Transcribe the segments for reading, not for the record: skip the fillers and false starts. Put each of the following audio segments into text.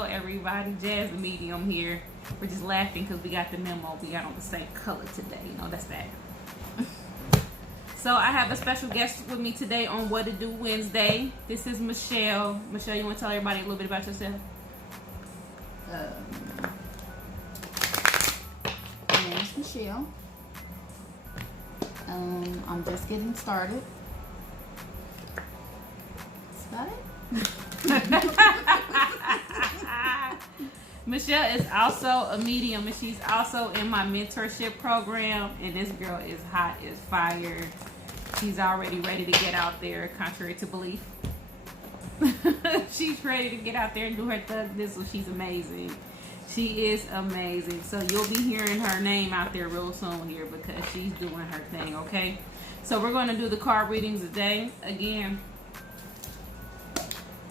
Hello everybody, Jazz the Medium here. We're just laughing because we got the memo. We got on the same color today. You know, that's that. So I have a special guest with me today on What to Do Wednesday. This is Michelle. Michelle, you want to tell everybody a little bit about yourself? My name is Michelle. I'm just getting started. That's about it. Michelle is also a medium, and she's also in my mentorship program. And this girl is hot as fire. She's already ready to get out there, contrary to belief. She's ready to get out there and do her thug. So she's amazing. She is amazing. So you'll be hearing her name out there real soon here because she's doing her thing, okay? So we're going to do the card readings today. Again,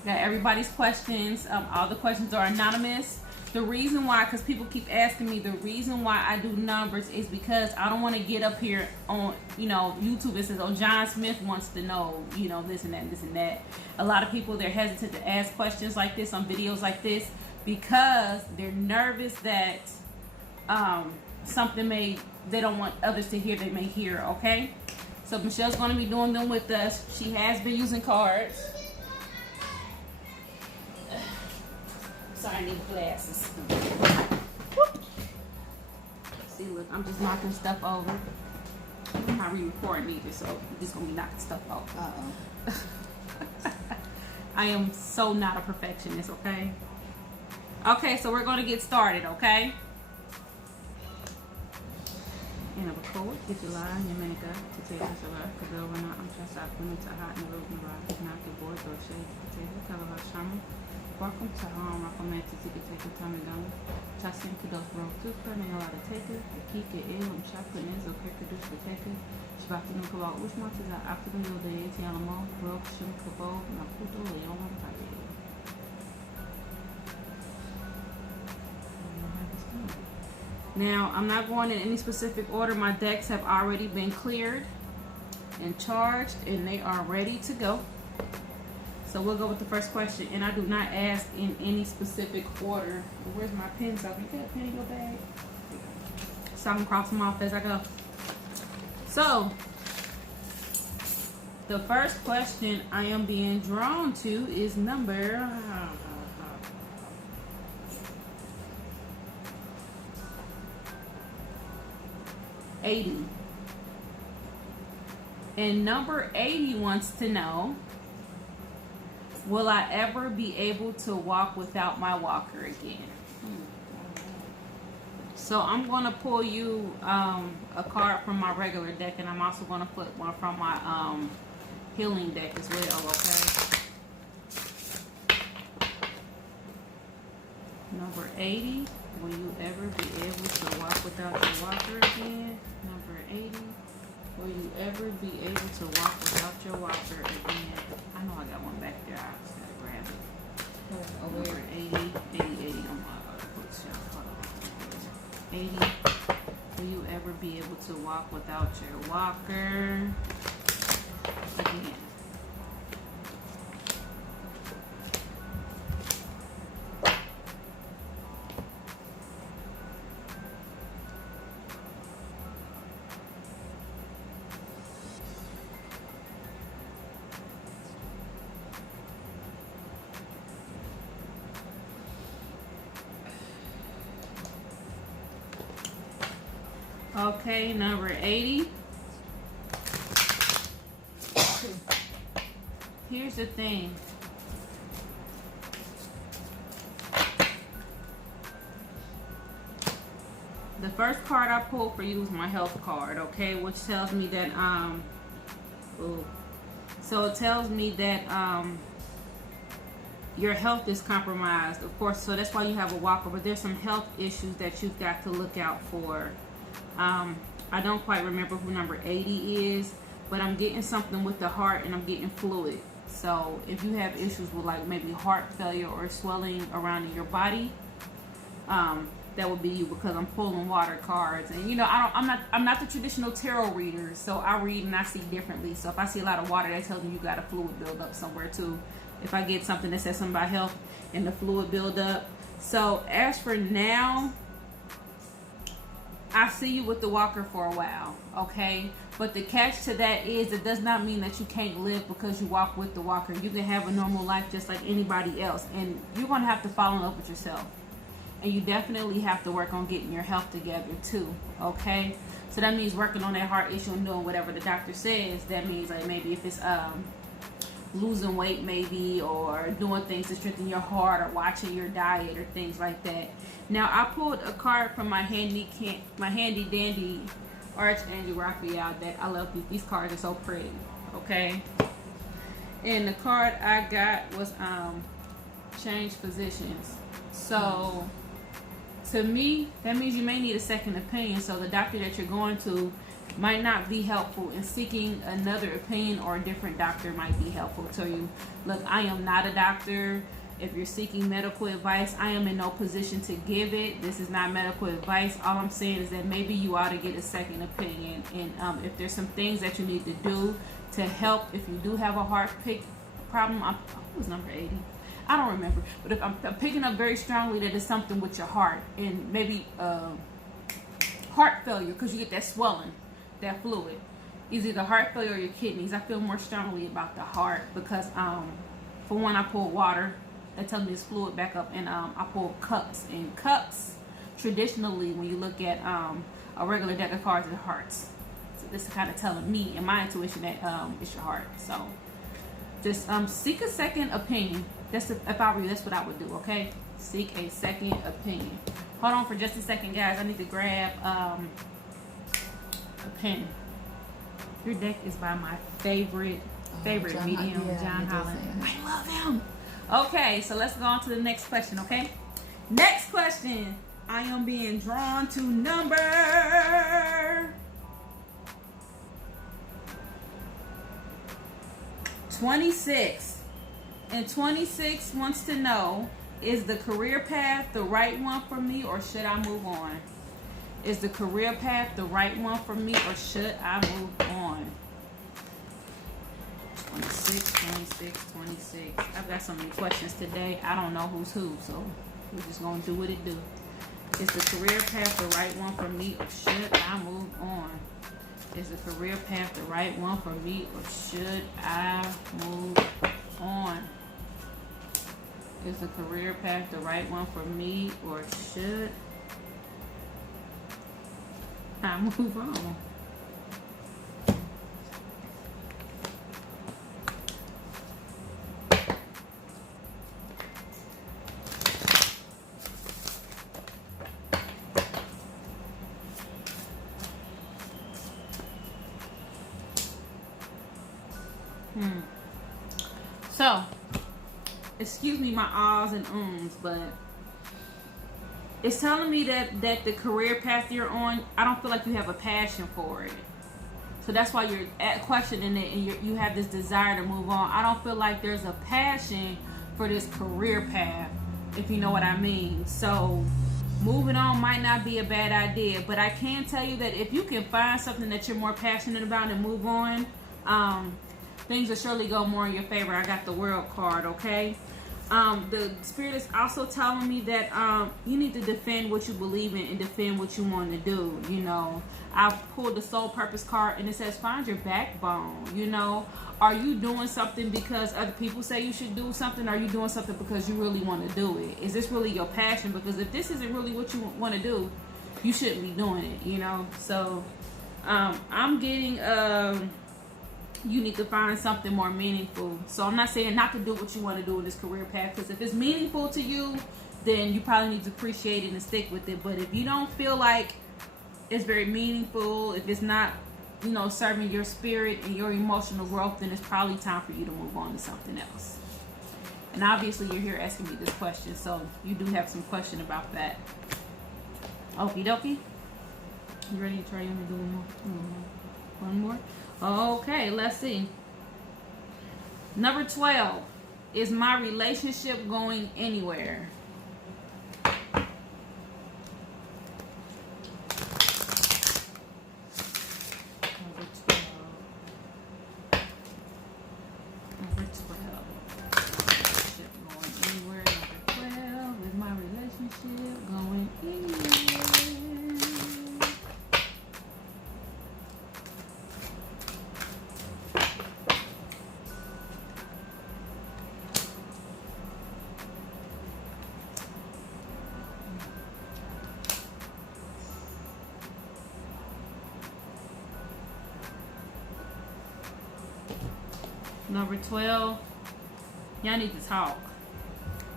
got everybody's questions. All the questions are anonymous. The reason why, because people keep asking me, the reason why I do numbers is because I don't want to get up here on, YouTube and says, oh, John Smith wants to know, this and that and this and that. A lot of people, they're hesitant to ask questions like this on videos like this because they're nervous that they don't want others to hear, they may hear, okay? So Michelle's going to be doing them with us. She has been using cards. Sorry, I need glasses. See, look, I'm just knocking stuff over. I'm not re-recording either, so I'm just gonna be knocking stuff over. I am so not a perfectionist, okay? Okay, so we're gonna get started, okay? And of course, get your line, your makeup, to take us around, because over now I'm just out from to hot and root and rock, not the board or shade, potato, color of shaman. Welcome to home. Recommend to take a time down. Chasing to those road to turning a lot of takers. The key get ill and chocolate is okay to do the takers. Shabbat no kawak which month is our afternoon of the 8 Yalamo, Broke, Shim Kabo, Nakuto, Leon, Now, I'm not going in any specific order. My decks have already been cleared and charged, and they are ready to go. So we'll go with the first question, and I do not ask in any specific order. Where's my pen? So you got a pen in your bag? So I can cross them off as I go. So the first question I am being drawn to is number 80. And number 80 wants to know, will I ever be able to walk without my walker again? So I'm going to pull you a card from my regular deck, and I'm also going to put one from my healing deck as well, okay? Number 80, will you ever be able to walk without your walker again? Number 80, will you ever be able to walk without your walker again? I know I got one back there. I just gotta grab it. Over 80. I'm put hold on. 80. Will you ever be able to walk without your walker again? Okay, number 80. Here's the thing. The first card I pulled for you is my health card, okay, which tells me that so it tells me that your health is compromised, of course, so that's why you have a walker, but there's some health issues that you've got to look out for. I don't quite remember who number 80 is, but I'm getting something with the heart and I'm getting fluid. So if you have issues with like maybe heart failure or swelling around in your body, that would be you, because I'm pulling water cards. And I'm not the traditional tarot reader, so I read and I see differently. So if I see a lot of water, that tells me you got a fluid build up somewhere too. If I get something that says something about health, and the fluid buildup. So as for now, I see you with the walker for a while, okay? But the catch to that is it does not mean that you can't live because you walk with the walker. You can have a normal life just like anybody else, and you're going to have to fall in love with yourself. And you definitely have to work on getting your health together too, okay? So that means working on that heart issue and doing whatever the doctor says. That means like maybe if it's losing weight maybe, or doing things to strengthen your heart, or watching your diet or things like that. Now I pulled a card from my handy dandy Archangel Raphael deck. I love these cards are so pretty, okay? And the card I got was change positions. So to me, that means you may need a second opinion. So the doctor that you're going to might not be helpful, and seeking another opinion or a different doctor might be helpful to you. Look, I am not a doctor. If you're seeking medical advice, I am in no position to give it. This is not medical advice. All I'm saying is that maybe you ought to get a second opinion. And if there's some things that you need to do to help, if you do have a heart problem, what was number 80? I don't remember. But if I'm picking up very strongly that it's something with your heart, and maybe heart failure, because you get that swelling, that fluid. It's either heart failure or your kidneys. I feel more strongly about the heart because, for one, I pulled water. That tells me it's fluid back up, and I pulled cups. And cups, traditionally, when you look at a regular deck of cards, are hearts. So this is kind of telling me, in my intuition, that it's your heart. So just seek a second opinion. If I were you, that's what I would do. Okay, seek a second opinion. Hold on for just a second, guys. I need to grab a pen. Your deck is by my favorite medium, John Holland. I love him. Okay, so let's go on to the next question, okay? Next question. I am being drawn to number 26. And 26 wants to know, is the career path the right one for me, or should I move on? Is the career path the right one for me, or should I move on? 26, 26, 26. I've got so many questions today. I don't know who's who, so we're just going to do what it do. Is the career path the right one for me, or should I move on? Is the career path the right one for me, or should I move on? Is the career path the right one for me, or should I move on? So, excuse me my ahs and ums, but it's telling me that the career path you're on, I don't feel like you have a passion for it. So that's why you're questioning it, and you have this desire to move on. I don't feel like there's a passion for this career path, if you know what I mean. So moving on might not be a bad idea, but I can tell you that if you can find something that you're more passionate about and move on, things will surely go more in your favor. I got the World card, okay? The Spirit is also telling me that you need to defend what you believe in and defend what you want to do. You know, I pulled the Soul Purpose card, and it says find your backbone. You know, are you doing something because other people say you should do something? Or are you doing something because you really want to do it? Is this really your passion? Because if this isn't really what you want to do, you shouldn't be doing it, you know? So I'm getting you need to find something more meaningful. So I'm not saying not to do what you want to do in this career path, because if it's meaningful to you, then you probably need to appreciate it and stick with it. But if you don't feel like it's very meaningful, if it's not, you know, serving your spirit and your emotional growth, then it's probably time for you to move on to something else. And obviously you're here asking me this question, so you do have some question about that. Okie dokie. You ready to try? You want to do one more? One more? Okay, let's see. Number 12. Is my relationship going anywhere? Number 12. Number 12. Relationship going anywhere? Number Number 12, y'all need to talk.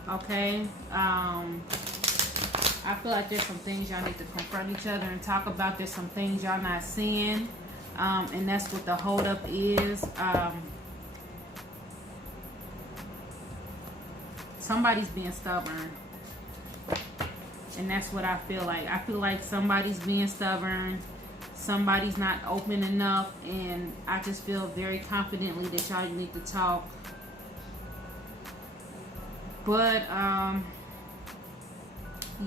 Okay? I feel like there's some things y'all need to confront each other and talk about. There's some things y'all not seeing. And that's what the holdup is. Somebody's being stubborn. And that's what I feel like. I feel like somebody's being stubborn. Somebody's not open enough. And I just feel very confidently that y'all need to talk. But,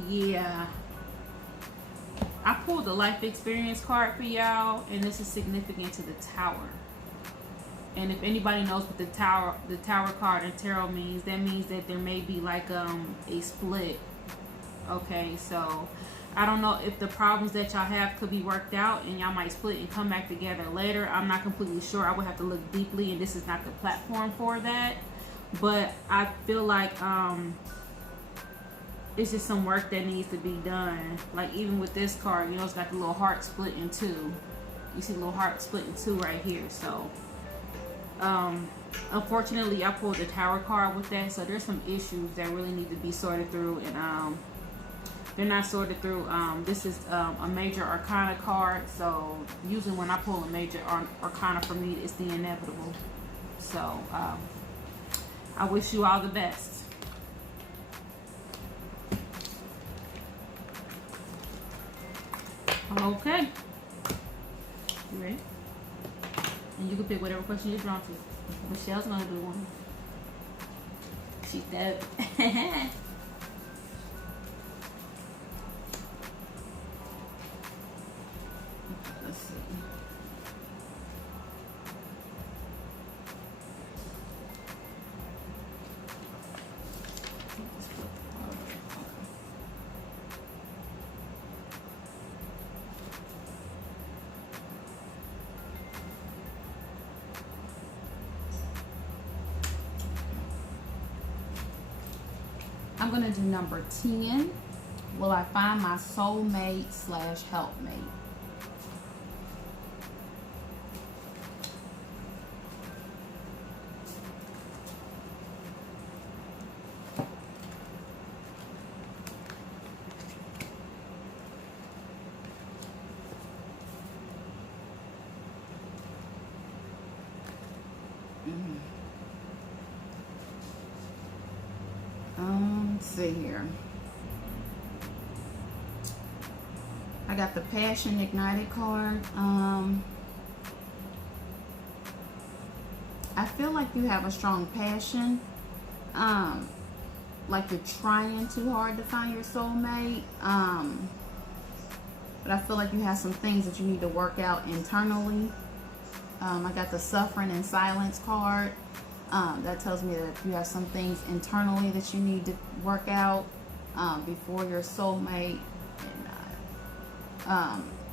yeah. I pulled the life experience card for y'all. And this is significant to the Tower. And if anybody knows what the tower card in tarot means, that means that there may be like a split. Okay, so I don't know if the problems that y'all have could be worked out and y'all might split and come back together later. I'm not completely sure. I would have to look deeply, and this is not the platform for that. But I feel like it's just some work that needs to be done. Like even with this card, you know, it's got the little heart split in two. You see the little heart split in two right here. So unfortunately I pulled the Tower card with that, so there's some issues that really need to be sorted through, and they're not sorted through. This is a major arcana card, so usually when I pull a major arcana, for me it's the inevitable. So I wish you all the best. Okay, you ready? And you can pick whatever question you're drawn to. Michelle's gonna do one. She's dope. Let's see. I'm going to do number 10. Will I find my soulmate / helpmate? Let's see here. I got the Passion Ignited card. I feel like you have a strong passion. Like you're trying too hard to find your soulmate. But I feel like you have some things that you need to work out internally. I got the Suffering in Silence card. That tells me that you have some things internally that you need to work out before your soulmate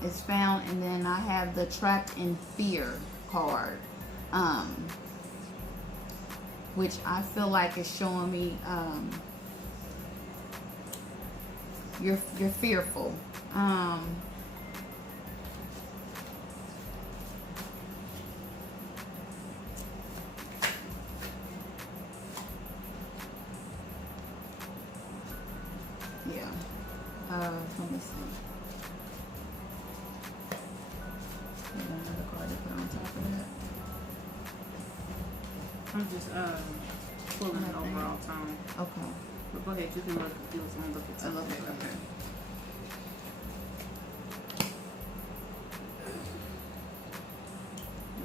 is found. And then I have the Trapped in Fear card, which I feel like is showing me you're fearful. Let me see. Another card to put on top of that. I'm just pulling an overall tone. Okay. But go ahead, you can look. You was gonna look at something. Okay.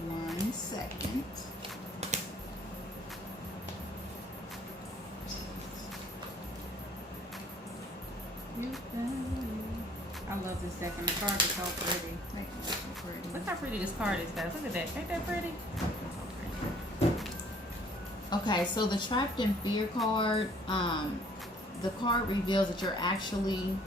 One second. I love this deck, and the card is so pretty. Look how pretty this card is, guys. Look at that. Ain't that pretty? Okay, so the Trapped in Fear card, the card reveals that you're actually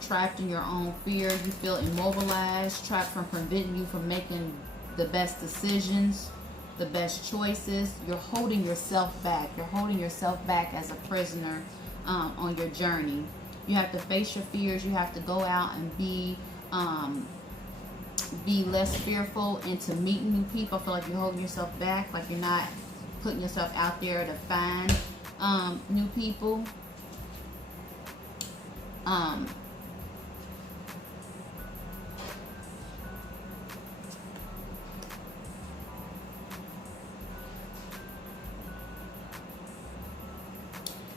trapped in your own fear. You feel immobilized, trapped from preventing you from making the best decisions, the best choices. You're holding yourself back. You're holding yourself back as a prisoner on your journey. You have to face your fears. You have to go out and be less fearful and to meet new people. I feel like you're holding yourself back, like you're not putting yourself out there to find new people.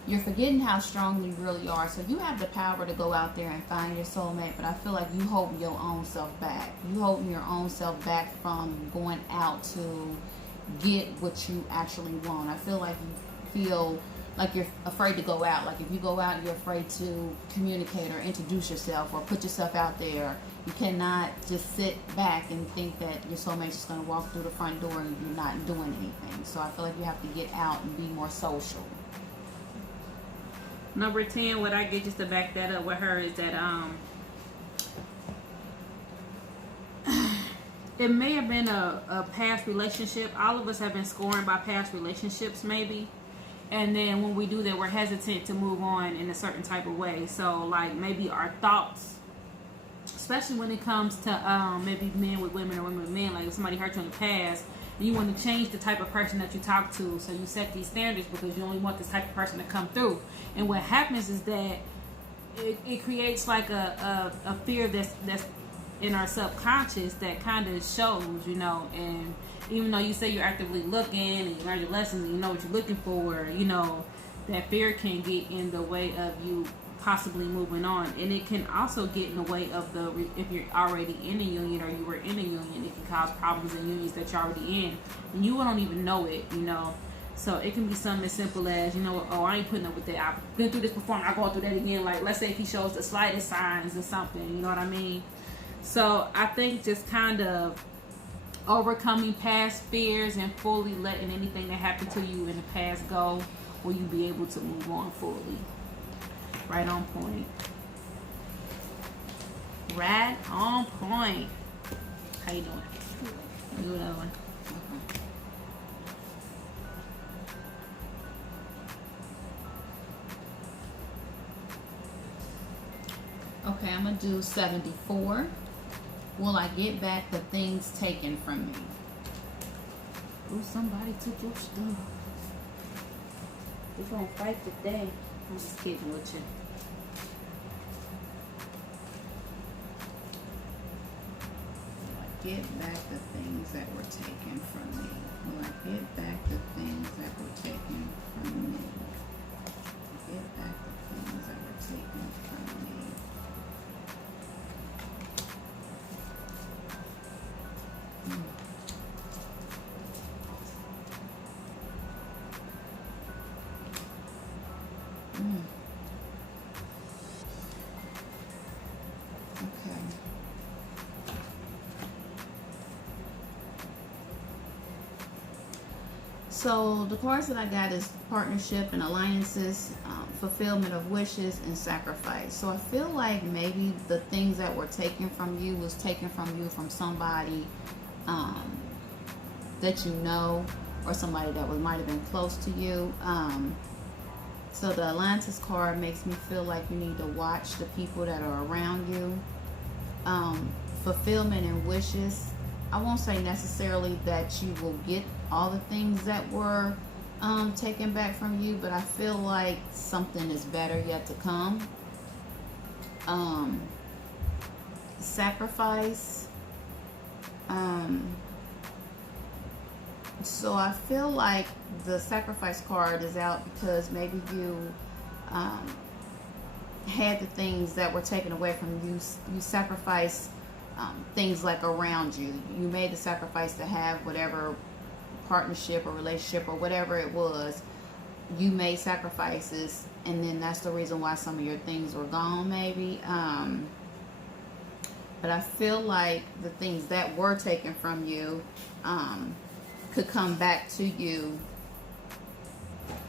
You're forgetting how strong you really are. So you have the power to go out there and find your soulmate, but I feel like you holding your own self back. You holding your own self back from going out to get what you actually want. I feel like you feel like you're afraid to go out. Like if you go out, you're afraid to communicate or introduce yourself or put yourself out there. You cannot just sit back and think that your soulmate's just going to walk through the front door and you're not doing anything. So I feel like you have to get out and be more social. Number 10, what I get just to back that up with her is that it may have been a past relationship. All of us have been scoring by past relationships maybe. And then when we do that, we're hesitant to move on in a certain type of way. So like maybe our thoughts, especially when it comes to maybe men with women or women with men, like if somebody hurt you in the past, you want to change the type of person that you talk to, so you set these standards because you only want this type of person to come through. And what happens is that it creates like a fear that's in our subconscious that kind of shows, you know. And even though you say you're actively looking and you learn your lessons and you know what you're looking for, you know, that fear can get in the way of you possibly moving on. And it can also get in the way of if you're already in a union or you were in a union, it can cause problems in unions that you're already in and you don't even know it, you know. So it can be something as simple as, you know, oh, I ain't putting up with that, I've been through this before, I'm not going through that again. Like let's say if he shows the slightest signs or something, you know what I mean. So I think just kind of overcoming past fears and fully letting anything that happened to you in the past go, will you be able to move on fully. Right on point. Right on point. How you doing? Do another one. Okay, I'm going to do 74. Will I get back the things taken from me? Ooh, somebody took your stuff. We're going to fight today. I'm just kidding with you. Will I get back the things that were taken from me? Will I get back the things that were taken from me? Get back the things that were taken from me. Okay. So the cards that I got is partnership and alliances, fulfillment of wishes, and sacrifice. So I feel like maybe the things that were taken from you was taken from you from somebody that you know, or somebody that might have been close to you. So the alliances card makes me feel like you need to watch the people that are around you. Fulfillment and wishes, I won't say necessarily that you will get all the things that were taken back from you, but I feel like something is better yet to come. Sacrifice. So I feel like the sacrifice card is out because maybe you had the things that were taken away from you. You sacrificed things like around you. You made the sacrifice to have whatever partnership or relationship or whatever it was. You made sacrifices, and then that's the reason why some of your things were gone maybe. But I feel like the things that were taken from you could come back to you.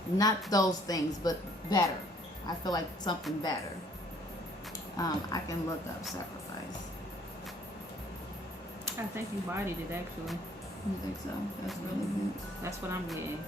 Not those things, but better. I feel like something better. I can look up sacrifice. I think you bodied it actually. You think so? That's really good. That's what I'm getting.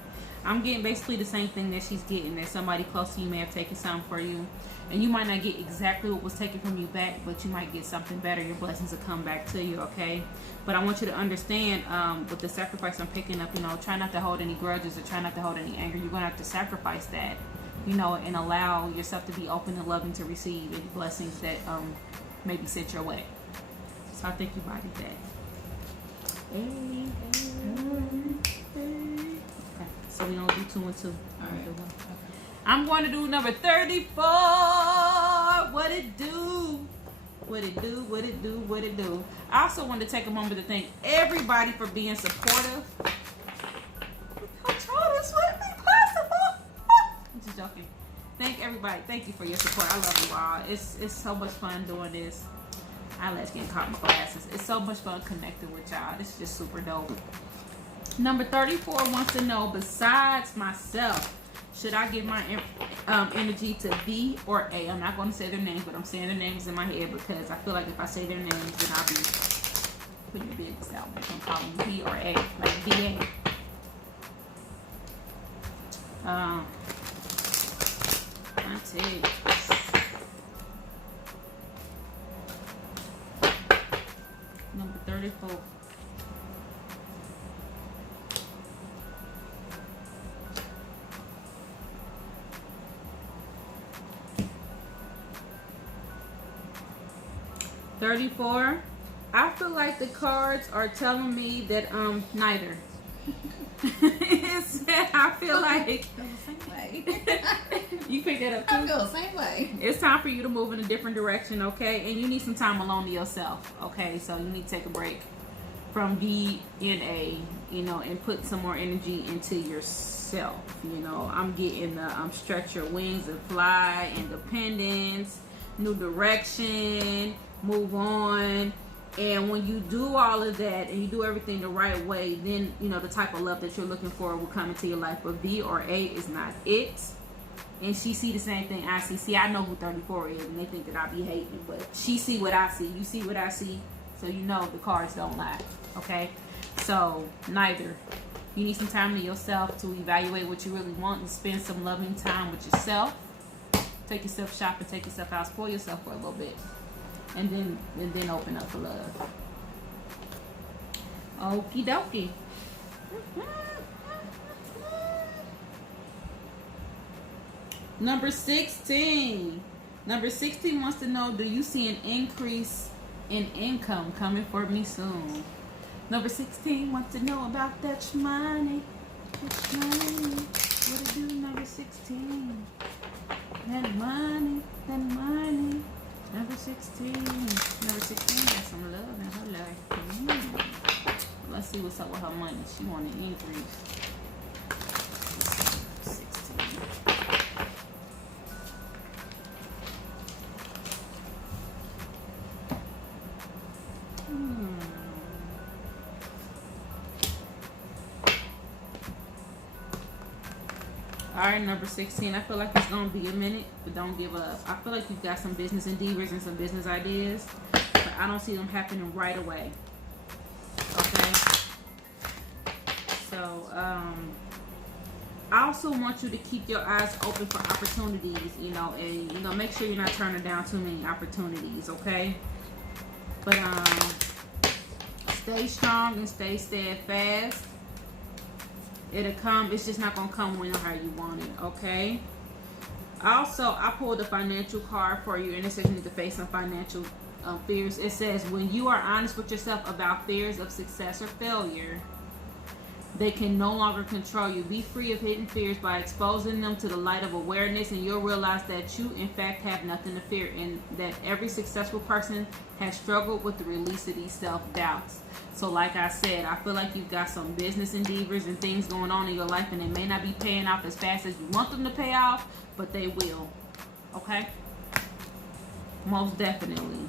I'm getting basically the same thing that she's getting, that somebody close to you may have taken something for you. And you might not get exactly what was taken from you back, but you might get something better. Your blessings will come back to you, okay? But I want you to understand, with the sacrifice I'm picking up, you know, try not to hold any grudges or try not to hold any anger. You're going to have to sacrifice that, you know, and allow yourself to be open and loving to receive any blessings that may be sent your way. So I think you bodied that. Okay, so we don't do 2 and 2. All right. I'm going to do number 34. What it do? What it do? What it do? What it do? I also want to take a moment to thank everybody for being supportive. Control this with me, possible. I'm just joking. Thank everybody. Thank you for your support. I love you all. It's so much fun doing this. I let you get caught in glasses. It's so much fun connecting with y'all. This is just super dope. Number 34 wants to know, besides myself, should I give my energy to B or A? I'm not going to say their names, but I'm saying their names in my head because I feel like if I say their names, then I'll be putting your business out. I'm calling them B or A, like BA. I tell you. Number 34. I feel like the cards are telling me that neither. I feel like the same way. You pick that up too? I feel the same way. It's time for you to move in a different direction, okay? And you need some time alone to yourself, okay? So you need to take a break from B and A, you know, and put some more energy into yourself. You know, I'm getting the stretch your wings and fly, independence, new direction, move on. And when you do all of that and you do everything the right way, then, you know, the type of love that you're looking for will come into your life. But B or A is not it. And she see the same thing I see. See, I know who 34 is, and they think that I be hating. But she see what I see. You see what I see. So you know the cards don't lie. Okay? So, neither. You need some time to yourself to evaluate what you really want and spend some loving time with yourself. Take yourself shopping, take yourself out, spoil yourself for a little bit. And then open up for love. Okie dokie. Number 16. Number 16 wants to know, do you see an increase in income coming for me soon? Number 16 wants to know about that money. That money. What it do, number 16? That money. That money. Number 16. Number 16 got some love in her life. Let's see what's up with her money. She want an increase. 16. Alright, number 16. I feel like it's going to be a minute, but don't give up. I feel like you've got some business endeavors and some business ideas, but I don't see them happening right away. Okay? So, I also want you to keep your eyes open for opportunities, you know, and, you know, make sure you're not turning down too many opportunities, okay? But, stay strong and stay steadfast. It'll come. It's just not going to come when or how you want it, okay? Also, I pulled a financial card for you, and it says you need to face some financial fears. It says, when you are honest with yourself about fears of success or failure, they can no longer control you. Be free of hidden fears by exposing them to the light of awareness, and you'll realize that you, in fact, have nothing to fear, and that every successful person has struggled with the release of these self-doubts. So like I said, I feel like you've got some business endeavors and things going on in your life, and they may not be paying off as fast as you want them to pay off, but they will. Okay? Most definitely.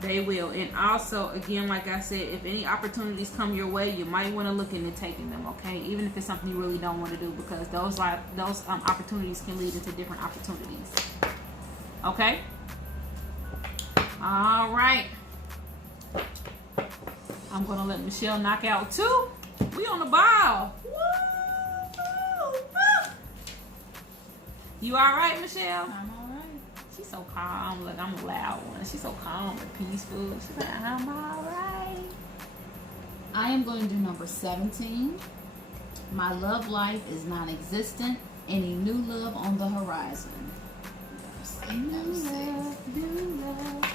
They will. And also, again, like I said, if any opportunities come your way, you might want to look into taking them, okay? Even if it's something you really don't want to do, because those opportunities can lead into different opportunities. Okay? All right. I'm gonna let Michelle knock out 2. We on the ball. Woo! You all right, Michelle? I'm all right. She's so calm. Look, I'm a loud one. She's so calm and peaceful. She's like, I'm all right. I am going to do number 17. My love life is non-existent. Any new love on the horizon. Number 6. New love.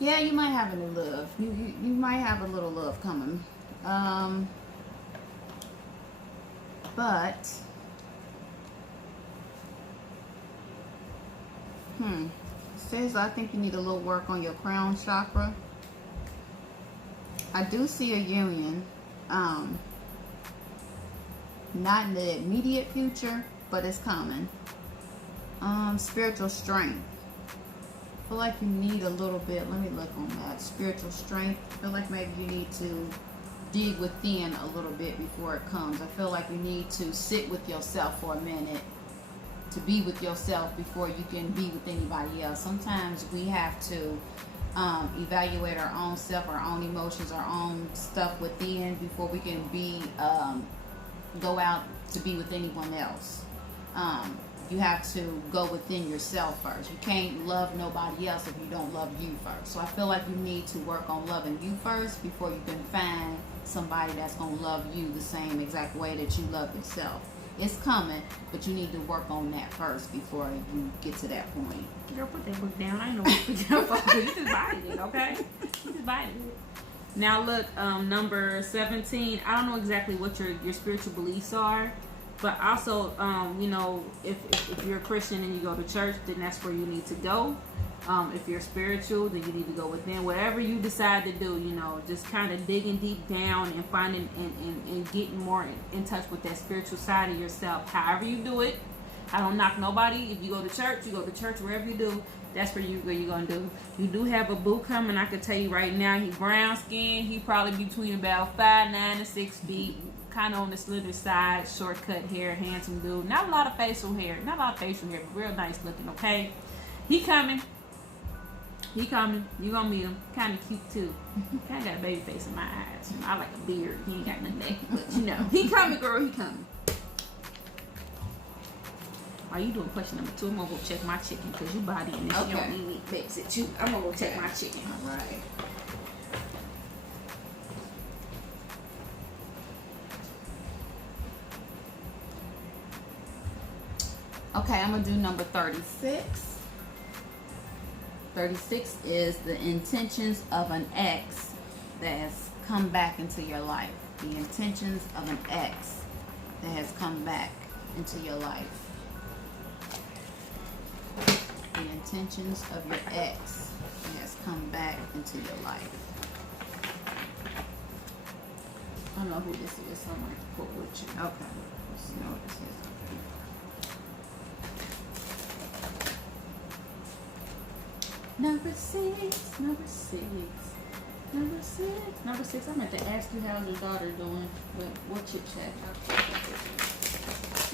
Yeah, you might have a new love. You might have a little love coming. But says I think you need a little work on your crown chakra. I do see a union. Not in the immediate future, but it's coming. Spiritual strength. I feel like you need a little bit. Let me look on that. Spiritual strength. I feel like maybe you need to dig within a little bit before it comes. I feel like you need to sit with yourself for a minute, to be with yourself before you can be with anybody else. Sometimes we have to evaluate our own self, our own emotions, our own stuff within before we can be go out to be with anyone else. You have to go within yourself first. You can't love nobody else if you don't love you first. So I feel like you need to work on loving you first before you can find somebody that's going to love you the same exact way that you love yourself. It's coming, but you need to work on that first before you get to that point. Girl, put that book down. I ain't know what to put down for. You just bited it, okay? You just bited it. Now look, number 17. I don't know exactly what your spiritual beliefs are, but also, you know, if you're a Christian and you go to church, then that's where you need to go. If you're spiritual, then you need to go within. Whatever you decide to do, you know, just kind of digging deep down and finding and getting more in touch with that spiritual side of yourself. However you do it, I don't knock nobody. If you go to church, you go to church. Wherever you do, that's where you're gonna do. You do have a boo coming. I can tell you right now, he brown skinned. He probably between about 5'9" and 6 feet. Kind of on the slender side, short cut hair, handsome dude. Not a lot of facial hair. Not a lot of facial hair, but real nice looking. Okay, he coming. He coming. You gonna meet him. Kind of cute too. Kind of got a baby face in my eyes. You know, I like a beard. He ain't got nothing there, but you know, he coming, girl. He coming. Are you doing question number 2? I'm gonna go check my chicken because you body and this. You don't need me to fix it too. I'm gonna go check my chicken. All right. Okay, I'm going to do number 36. 36 is the intentions of an ex that has come back into your life. The intentions of an ex that has come back into your life. The intentions of your ex that has come back into your life. I don't know who this is, so I'm going to put with you. Okay. Let's know what this is. Number 6. Number 6. I meant to ask you how's your daughter doing. What chit chat?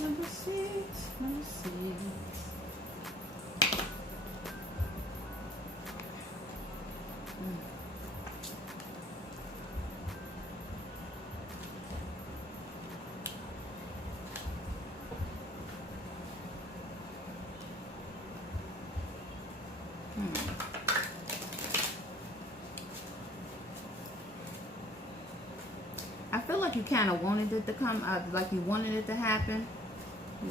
Number 6. I feel like you kind of wanted it to come, like you wanted it to happen,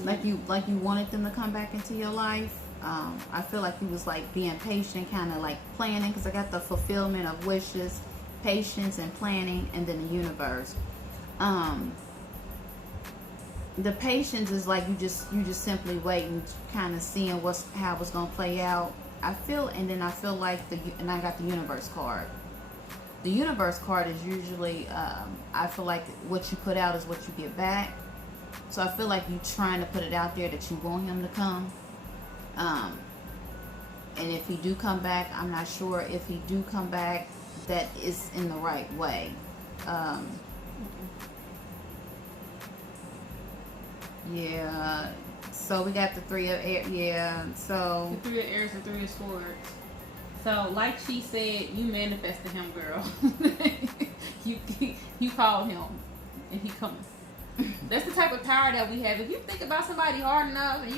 like you wanted them to come back into your life. I feel like you was like being patient, kind of like planning, because I got the fulfillment of wishes, patience and planning, and then the universe. the patience is like you just simply waiting, kind of seeing how it's gonna play out. I feel like and I got the universe card. The universe card is usually I feel like what you put out is what you get back. So I feel like you trying to put it out there that you want him to come. And if he do come back, I'm not sure if he do come back that is in the right way. Yeah. So we got the Three of Air. Yeah. So the Three of Airs, the Three of Swords. So, like she said, you manifested him, girl. you called him, and he coming. That's the type of power that we have. If you think about somebody hard enough, and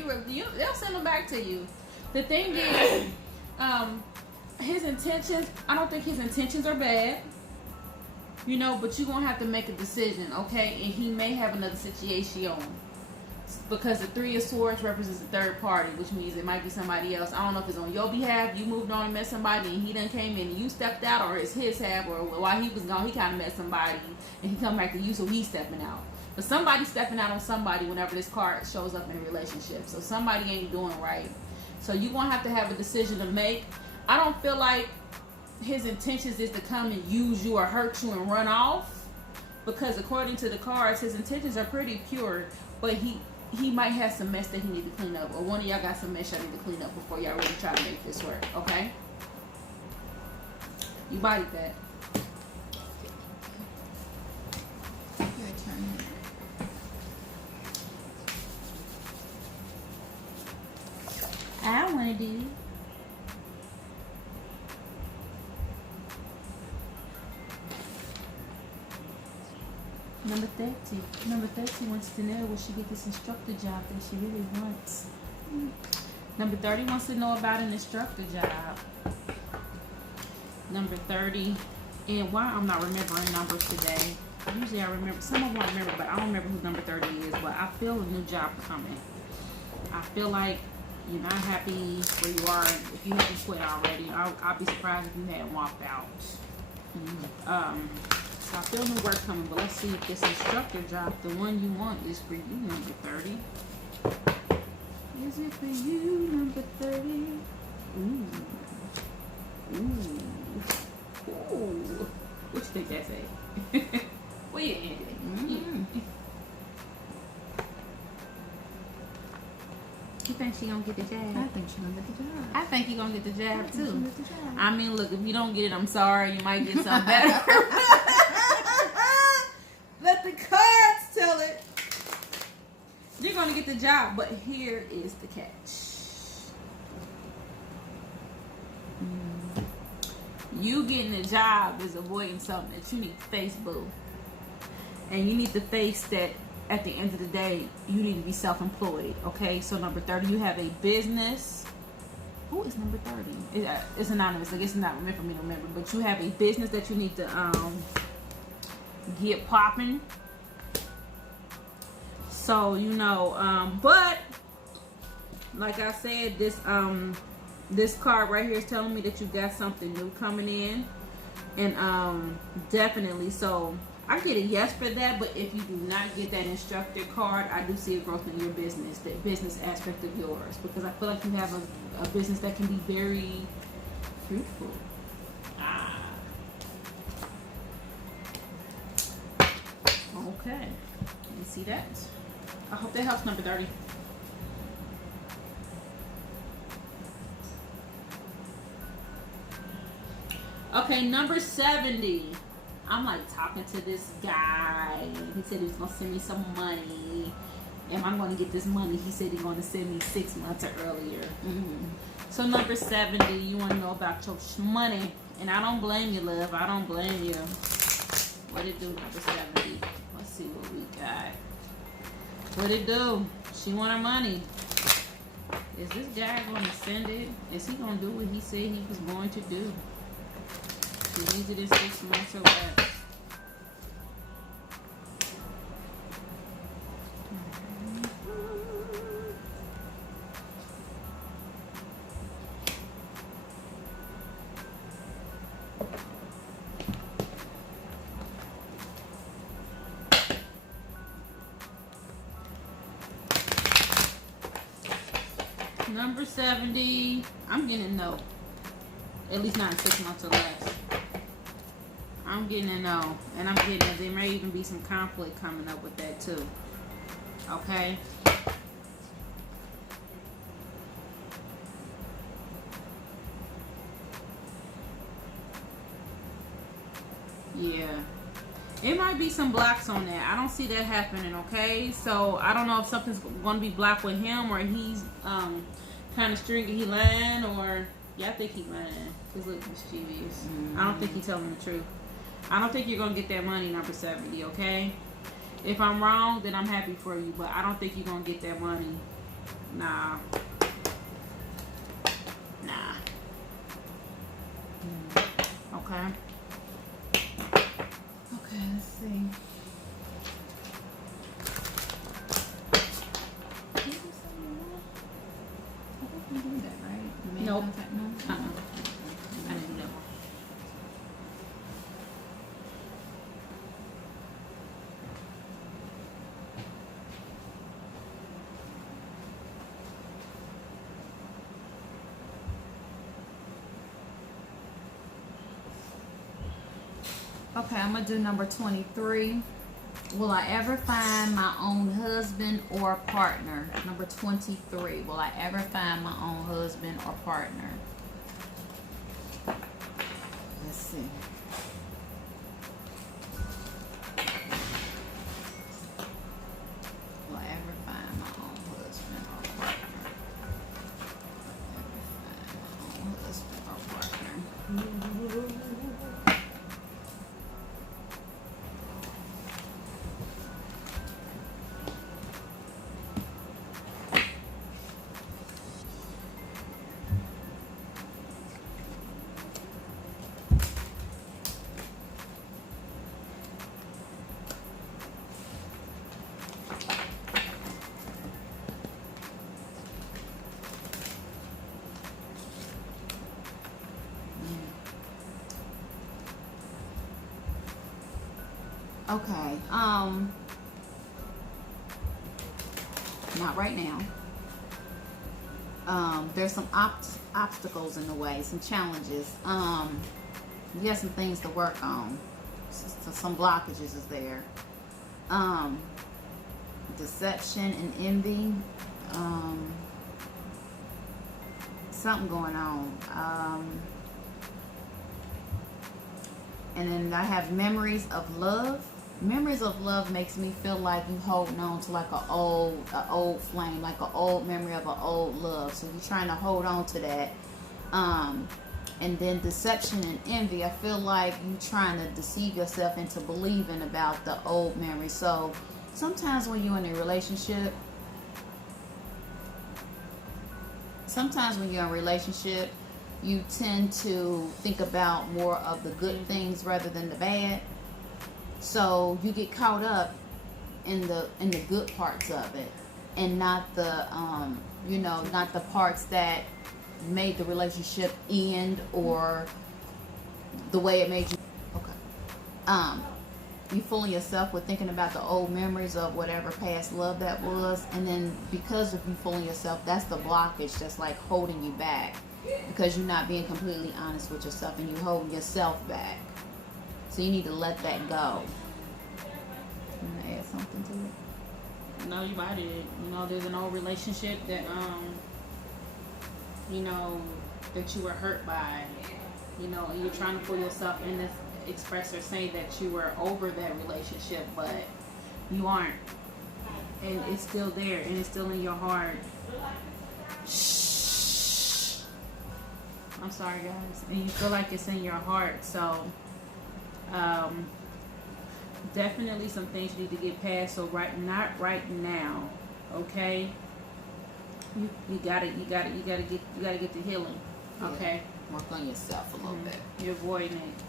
they'll send them back to you. The thing is, his intentions. I don't think his intentions are bad. You know, but you're gonna have to make a decision, okay? And he may have another situation. Because the Three of Swords represents the third party, which means it might be somebody else. I don't know if it's on your behalf, you moved on and met somebody, and he done came in and you stepped out, or it's his half, or while he was gone, he kind of met somebody, and he come back to you, so he's stepping out. But somebody's stepping out on somebody whenever this card shows up in a relationship. So somebody ain't doing right. So you're going to have a decision to make. I don't feel like his intentions is to come and use you or hurt you and run off. Because according to the cards, his intentions are pretty pure, but he might have some mess that he need to clean up, or one of y'all got some mess y'all need to clean up before y'all really try to make this work, okay? You bodied that. your turn. I want to do. Number 30. Number 30 wants to know, will she get this instructor job that she really wants? Number 30 wants to know about an instructor job. Number 30. And why I'm not remembering numbers today. Usually I remember. Some of them I remember, but I don't remember who number 30 is. But I feel a new job coming. I feel like you're not happy where you are. If you haven't quit already, I'll be surprised if you hadn't walked out. So I feel new work coming, but let's see if this instructor job, the one you want, is for you, number 30. Is it for you, number 30? Ooh. Ooh. Ooh. What you think that say? What you ending? You think she gonna get the jab? I think she's gonna get the job. I think he gonna get the jab too. I mean, look, if you don't get it, I'm sorry. You might get something better. Let the cards tell it. You're gonna get the job, but here is the catch. You getting a job is avoiding something that you need to face, boo. And you need to face that at the end of the day, you need to be self-employed, okay? So number 30, you have a business. Who is number 30? It's anonymous. I guess it's not meant for me to remember. But you have a business that you need to get popping. So, you know, but like I said, this card right here is telling me that you got something new coming in. And definitely, so I get a yes for that, but if you do not get that instructor card, I do see a growth in your business, the business aspect of yours, because I feel like you have a business that can be very fruitful. Okay, you see that? I hope that helps, number 30. Okay, number 70. I'm like talking to this guy. He said he was gonna send me some money. Am I gonna get this money? He said he's gonna send me 6 months or earlier. So number 70, you wanna know about your money. And I don't blame you, love. I don't blame you. What it do, number 70? Let's see what we got. What it do? She want her money. Is this guy gonna send it? Is he gonna do what he said he was going to do? He needs it in 6 months or less. Number 70, I'm getting no. At least not in 6 months or less. I'm getting a no. And I'm getting there may even be some conflict coming up with that too. Okay? Yeah. It might be some blocks on that. I don't see that happening, okay? So I don't know if something's going to be blocked with him, or he's kind of stringy, he lying, or yeah, I think he lying. Cause look, mischievous. I don't think he's telling the truth. I don't think you're going to get that money, number 70, okay? If I'm wrong, then I'm happy for you, but I don't think you're going to get that money. Nah. Okay. Okay, let's see. You do that, right? You made Nope. contact? No? I didn't do that one. Okay, I'm gonna do number 23. Will I ever find my own husband or partner? Number 23. Will I ever find my own husband or partner? Let's see. Will I ever find my own husband or partner? Will I ever find my own husband or partner? Okay, not right now. There's some obstacles in the way, some challenges. You have some things to work on. Some blockages is there. Deception and envy. Something going on. And then I have memories of love. Memories of love makes me feel like you holding on to like a old flame, like an old memory of an old love. So you're trying to hold on to that. And then deception and envy, I feel like you trying to deceive yourself into believing about the old memory. So sometimes when you're in a relationship, you tend to think about more of the good things rather than the bad. So you get caught up in the good parts of it, and not the not the parts that made the relationship end, or the way it made you. Okay. You fooling yourself with thinking about the old memories of whatever past love that was, and then because of you fooling yourself, that's the blockage that's like holding you back, because you're not being completely honest with yourself and you're holding yourself back. So you need to let that go. You want to add something to it? No, you might did. There's an old relationship that that you were hurt by. And you're trying to pull yourself in this express or say that you were over that relationship, but you aren't. And it's still there, and it's still in your heart. Shh. I'm sorry, guys. And you feel like it's in your heart, so definitely some things you need to get past. So not right now, okay? You gotta get the healing, okay? Yeah. Work on yourself a little bit. You're avoiding it.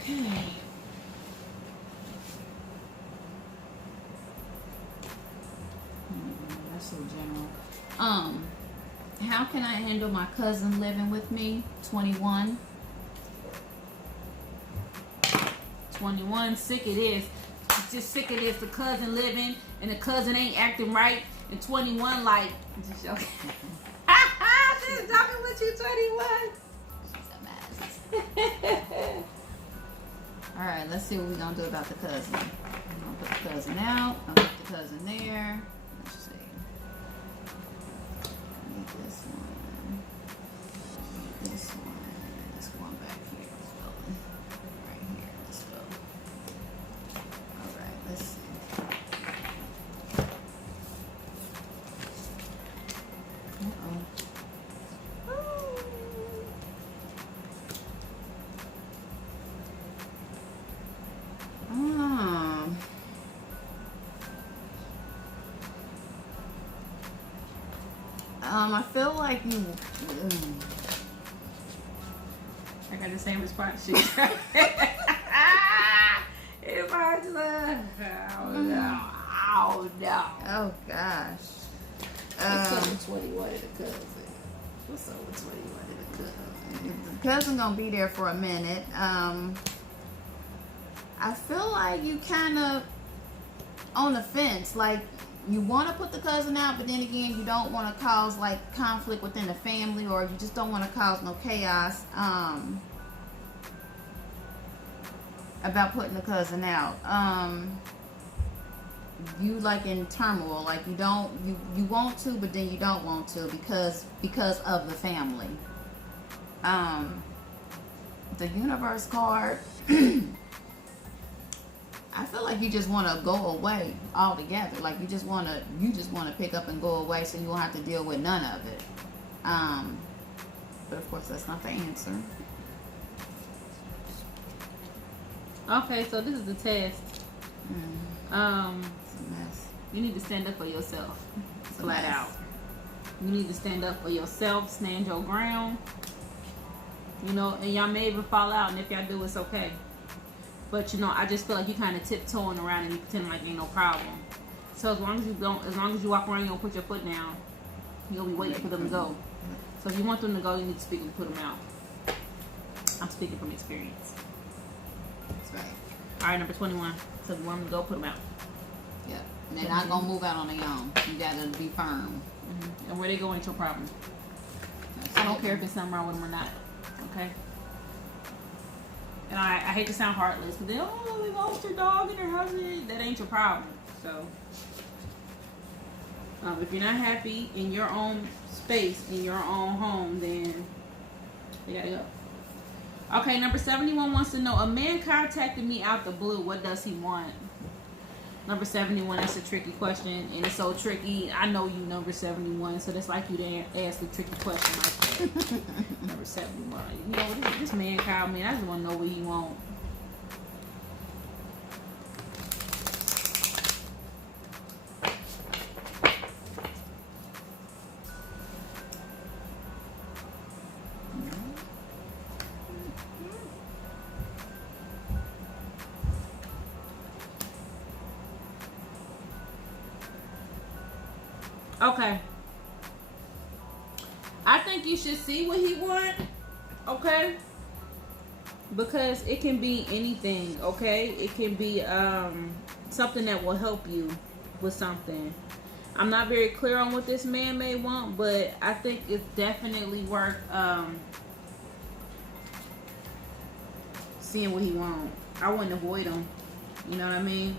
Okay. That's so general. How can I handle my cousin living with me? 21. 21, sick it is. Just sick it is. The cousin living and the cousin ain't acting right, And 21, like, just joking. Just joking with you, 21. All right, let's see what we're gonna do about the cousin. I'm gonna put the cousin out. I'll put the cousin there. Let's see. I need this one. I need this one. This one back here. Let's go. Right here. Let's go. All right, let's see. I feel like you. I got the same response. She. If I just, oh no. Oh gosh. What's up with 21 and the cousin? What's up with 21 and the cousin? The cousin gonna be there for a minute. I feel like you kind of on the fence. Like you want to put the cousin out, but then again, you don't want to cause like conflict within the family, or you just don't want to cause no chaos. About putting the cousin out. You like in turmoil, like you want to, but then you don't want to because of the family. The universe card. I feel like you just want to go away altogether. Like you just want to pick up and go away, so you won't have to deal with none of it. But of course, that's not the answer. Okay, so this is the test. It's a mess. You need to stand up for yourself, It's a flat mess. out. You need to stand up for yourself, stand your ground. You know, and y'all may even fall out, and if y'all do, it's okay. But you know, I just feel like you kind of tiptoeing around and you pretend like ain't no problem. So as long as you walk around, you don't put your foot down, you'll be waiting for them to go. So if you want them to go, you need to speak and put them out. I'm speaking from experience. That's right. All right, number 21. So if you want them to go, put them out. Yeah. And they're not gonna move out on their own. You gotta be firm. Mm-hmm. And where they go ain't your problem. That's I don't it. care if there's something wrong with them or not. Okay? And I hate to sound heartless, but then, oh, they lost their dog in their house. That ain't your problem. So, if you're not happy in your own space, in your own home, then you gotta go. Okay, number 71 wants to know, a man contacted me out the blue. What does he want? Number 71, that's a tricky question, and it's so tricky. I know you, number 71, so that's like you to ask a tricky question like that. Number 71. You know, this man called me. I just want to know what he want. Okay. I think you should see what he want. Okay. Because it can be anything. Okay. It can be something that will help you with something. I'm not very clear on what this man may want, but I think it's definitely worth seeing what he want. I wouldn't avoid him. You know what I mean?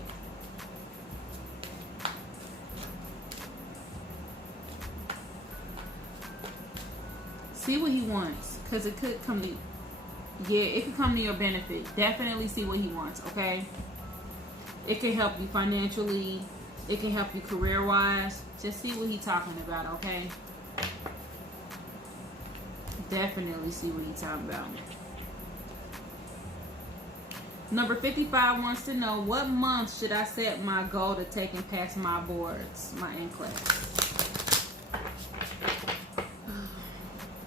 See what he wants, because it could come to, it could come to your benefit. Definitely see what he wants, okay? It can help you financially. It can help you career-wise. Just see what he's talking about, okay? Definitely see what he's talking about. Number 55 wants to know, what month should I set my goal to take and pass my boards, my NCLEX?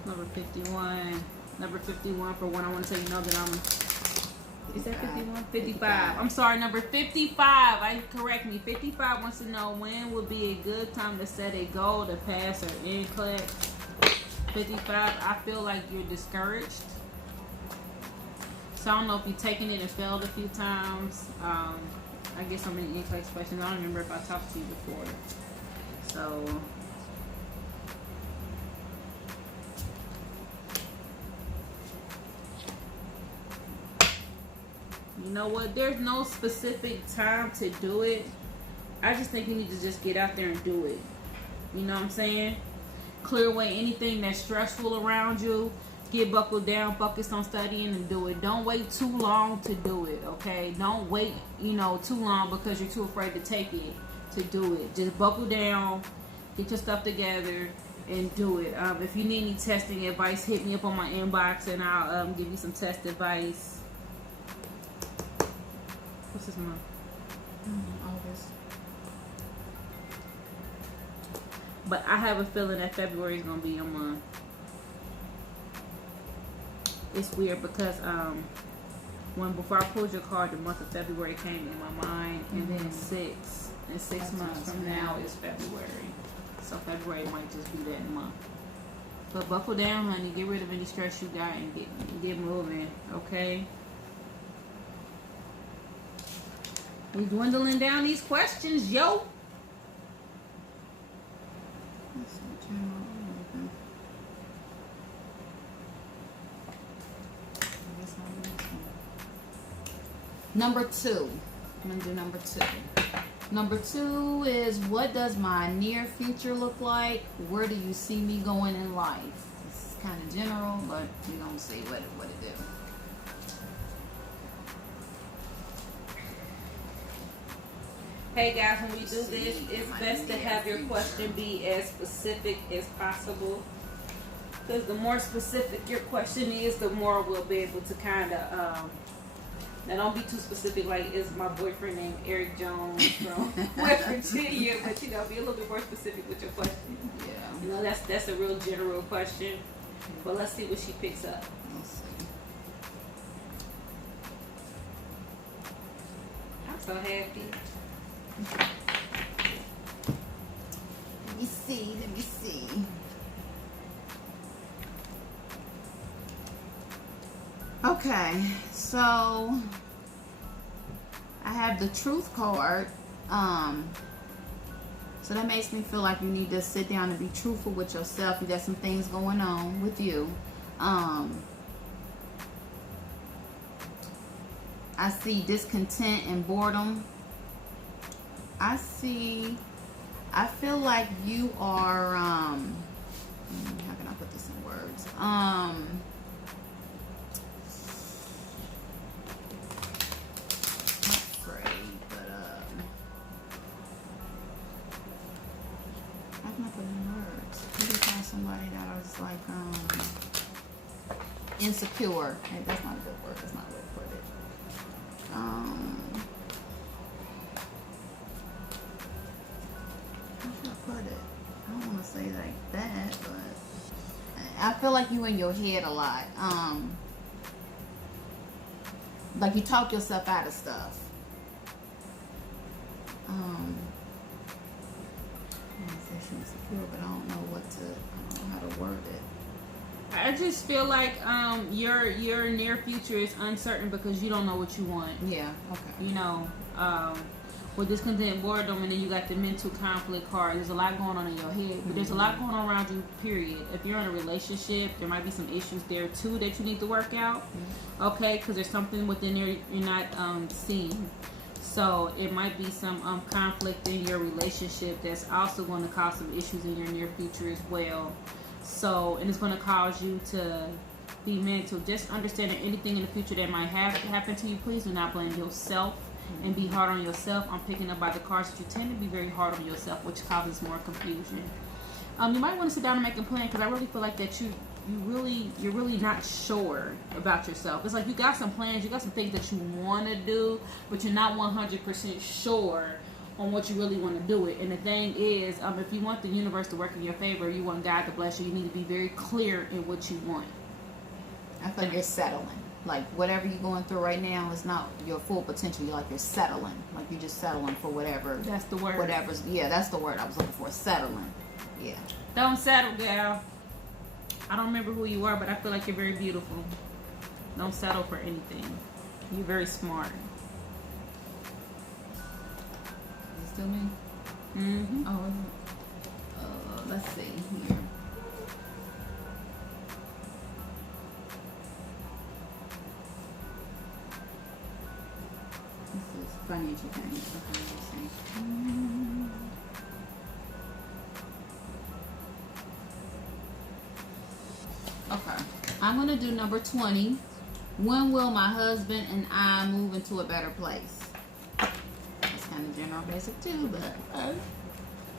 Number 51. Number 51 for when I want to tell you know that I'm... Is that 51? 55. I'm sorry, number 55. Correct me. 55 wants to know when would be a good time to set a goal to pass or NCLEX. 55, I feel like you're discouraged. So I don't know if you've taken it and failed a few times. I get so many NCLEX questions. I don't remember if I talked to you before. So you know what? There's no specific time to do it. I just think you need to just get out there and do it. You know what I'm saying? Clear away anything that's stressful around you. Get buckled down, focus on studying and do it. Don't wait too long to do it, okay? Don't wait, too long because you're too afraid to take it, to do it. Just buckle down, get your stuff together, and do it. If you need any testing advice, hit me up on my inbox and I'll give you some test advice. What's this month? August. But I have a feeling that February is going to be a month. It's weird because before I pulled your card, the month of February came in my mind, and then six months from now is February. So February might just be that month. But buckle down, honey. Get rid of any stress you got and get moving, okay? We dwindling down these questions, yo. Number 2. I'm going to do number 2. Number 2 is, what does my near future look like? Where do you see me going in life? It's kind of general, but we're going to see what it do. Hey guys, when we do this, it's best to have your question be as specific as possible. Because the more specific your question is, the more we'll be able to kind of... Now, don't be too specific, like, is my boyfriend named Eric Jones from West Virginia, but, be a little bit more specific with your question. Yeah. That's a real general question, but let's see what she picks up. Let's see. I'm so happy. Let me see. Okay, so I have the truth card. So that makes me feel like you need to sit down and be truthful with yourself. You got some things going on with you. I see discontent and boredom. I feel like you are, how can I put this in words? Somebody that was like insecure. Hey, that's not a good word. That's not a way to put it. How should I put it? I don't want to say like that, but I feel like you in your head a lot. Like you talk yourself out of stuff. Insecure, but I don't know how to word it. I just feel like your near future is uncertain because you don't know what you want. Yeah, okay. With discontent, boredom, and then you got the mental conflict card. There's a lot going on in your head, but there's a lot going on around you, period. If you're in a relationship, there might be some issues there too that you need to work out, okay? Because there's something within there you're not seeing. So it might be some conflict in your relationship that's also going to cause some issues in your near future as well. So, and it's going to cause you to be mental. Just understanding anything in the future that might happen to you, please do not blame yourself and be hard on yourself. I'm picking up by the cards that you tend to be very hard on yourself, which causes more confusion. You might want to sit down and make a plan, because I really feel like that you're really not sure about yourself. It's like you got some plans, you got some things that you want to do, but you're not 100% sure on what you really want to do it. And the thing is, if you want the universe to work in your favor, you want God to bless you, you need to be very clear in what you want. I feel like you're settling. Like whatever you're going through right now is not your full potential. You're settling. Like you're just settling for whatever. That's the word. That's the word I was looking for. Settling. Yeah. Don't settle, gal. I don't remember who you are, but I feel like you're very beautiful. Don't settle for anything. You're very smart. Is it still me? Mm-hmm. Oh, let's see here. This is financial gain. Okay, let's see. Okay, I'm gonna do number 20. When will my husband and I move into a better place? That's kind of general basic too, but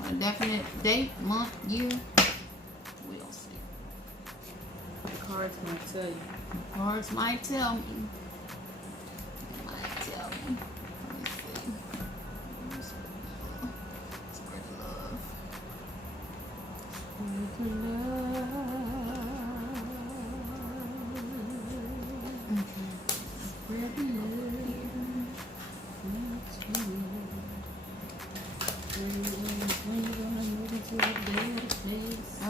a definite date, month, year, we'll see. The cards might tell you. The cards might tell me. They might tell me. Let me see. Spread love.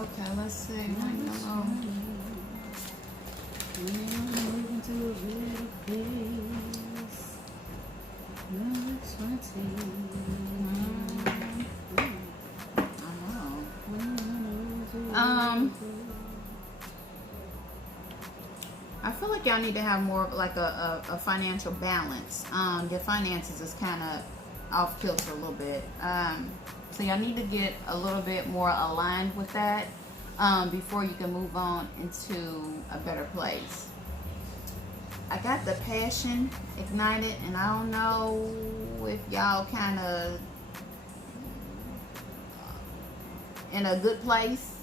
Okay, let's see. I feel like y'all need to have more of like a financial balance. Your finances is kind of off kilter a little bit. So y'all need to get a little bit more aligned with that before you can move on into a better place. I got the passion ignited, and I don't know if y'all kind of in a good place,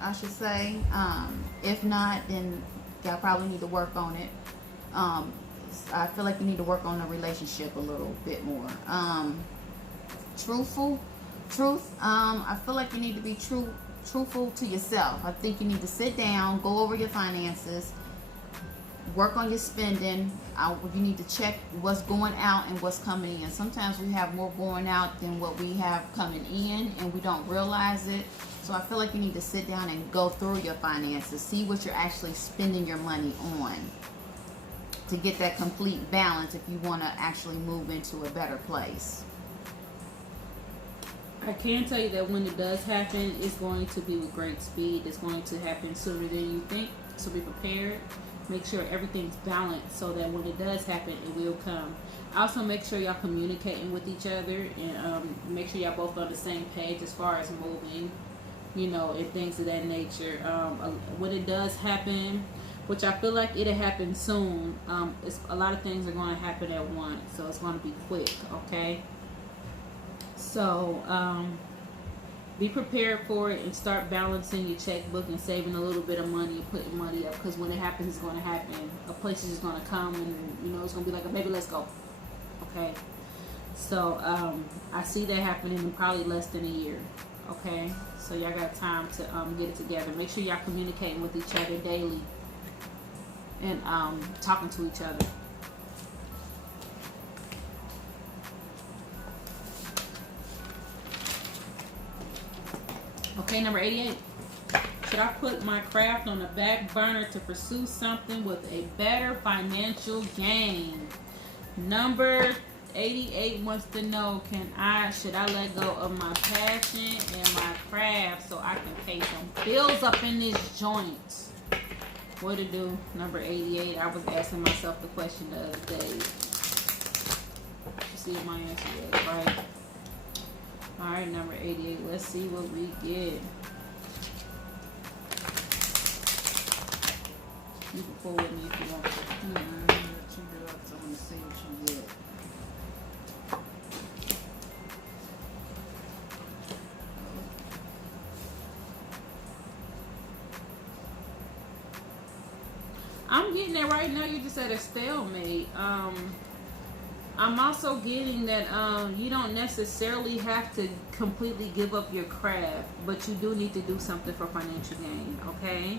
I should say. If not, then y'all probably need to work on it. I feel like you need to work on the relationship a little bit more. Truth. I feel like you need to be truthful to yourself. I think you need to sit down, go over your finances, work on your spending. You need to check what's going out and what's coming in. Sometimes we have more going out than what we have coming in, and we don't realize it. So I feel like you need to sit down and go through your finances, see what you're actually spending your money on, to get that complete balance if you want to actually move into a better place. I can tell you that when it does happen, it's going to be with great speed. It's going to happen sooner than you think. So be prepared. Make sure everything's balanced so that when it does happen, it will come. Also, make sure y'all communicating with each other, and make sure y'all both on the same page as far as moving, and things of that nature. When it does happen, which I feel like it'll happen soon, a lot of things are going to happen at once, so it's going to be quick, okay? So, be prepared for it and start balancing your checkbook and saving a little bit of money and putting money up, because when it happens, it's going to happen. A place is just going to come, and, it's going to be like, baby, let's go, okay? So, I see that happening in probably less than a year, okay? So, y'all got time to get it together. Make sure y'all communicating with each other daily and talking to each other. Okay, number 88. Should I put my craft on the back burner to pursue something with a better financial gain? Number 88 wants to know, should I let go of my passion and my craft so I can pay some bills up in this joint? What to do? Number 88. I was asking myself the question the other day. You see what my answer is, right? Alright, number 88. Let's see what we get. You can pull with me if you want to. Check it out, so I want to see what you get. I'm getting it right now. You're just at a stalemate. I'm also getting that you don't necessarily have to completely give up your craft, but you do need to do something for financial gain, okay?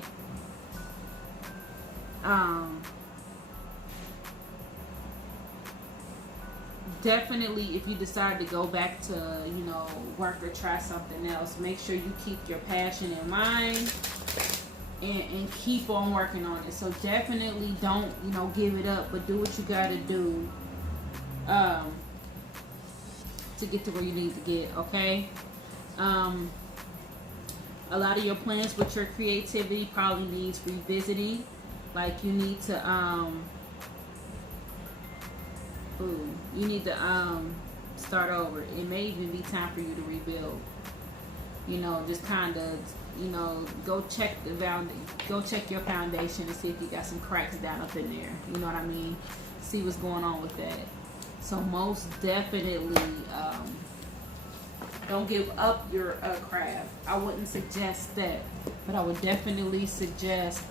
Definitely, if you decide to go back to, work or try something else, make sure you keep your passion in mind and keep on working on it. So definitely don't, give it up, but do what you got to do to get to where you need to get, okay? A lot of your plans with your creativity probably needs revisiting. Like you need to start over. It may even be time for you to rebuild. You know, just kind of, you know, go check your foundation and see if you got some cracks down up in there. You know what I mean? See what's going on with that. So most definitely, don't give up your craft. I wouldn't suggest that, but I would definitely suggest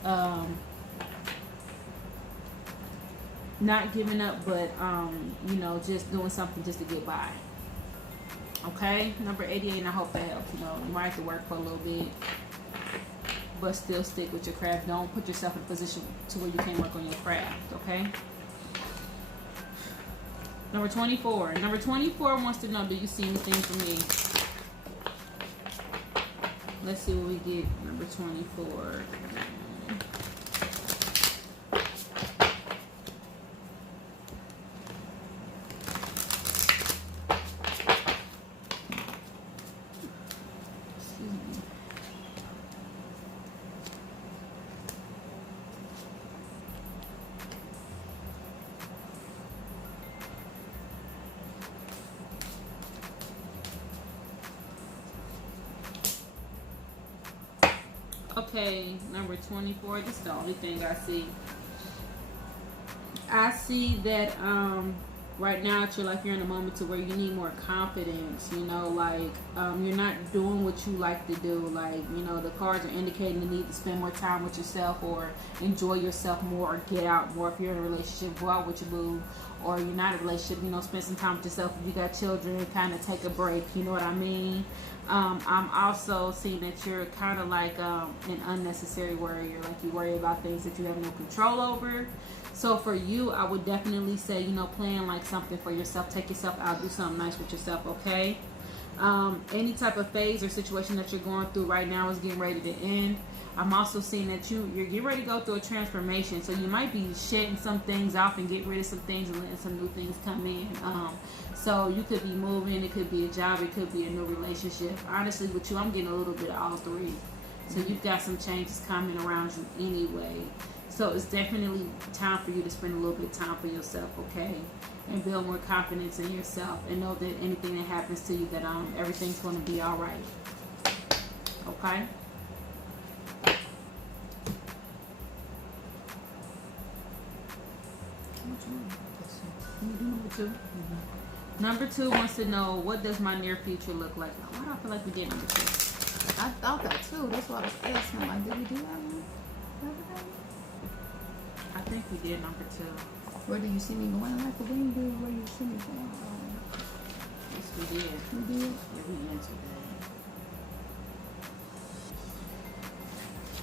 not giving up, but you know, just doing something just to get by. Okay, number 88, and I hope that helps. You know, you might have to work for a little bit, but still stick with your craft. Don't put yourself in a position to where you can't work on your craft. Okay. Number 24. Number 24 wants to know, do you see anything for me? Let's see what we get. Number 24. Okay, number 24. This is the only thing I see. I see that right now you're in a moment to where you need more confidence. You know, like you're not doing what you like to do. Like, you know, the cards are indicating the need to spend more time with yourself or enjoy yourself more or get out more. If you're in a relationship, go out with your boo. Or you're not in a relationship, you know, spend some time with yourself. If you got children, kind of take a break. You know what I mean? I'm also seeing that you're kind of like an unnecessary worrier. Like you worry about things that you have no control over. So for you, I would definitely say, you know, plan like something for yourself. Take yourself out, do something nice with yourself, okay? Any type of phase or situation that you're going through right now is getting ready to end. I'm also seeing that you're getting ready to go through a transformation. So you might be shedding some things off and getting rid of some things and letting some new things come in. So you could be moving, it could be a job, it could be a new relationship. Honestly, with you, I'm getting a little bit of all three. So you've got some changes coming around you anyway. So it's definitely time for you to spend a little bit of time for yourself, okay? And build more confidence in yourself and know that anything that happens to you, that everything's going to be all right. Okay? Number 2? Mm-hmm. Number 2 wants to know, what does my near future look like? Why do I feel like we did number 2? I thought that too. That's why I was asking. Like, did we do that one? I think we did number 2. Where do you see me going? Like, what do you do? Where do you see me going? Yes, we did. We did? Yeah, we answered that.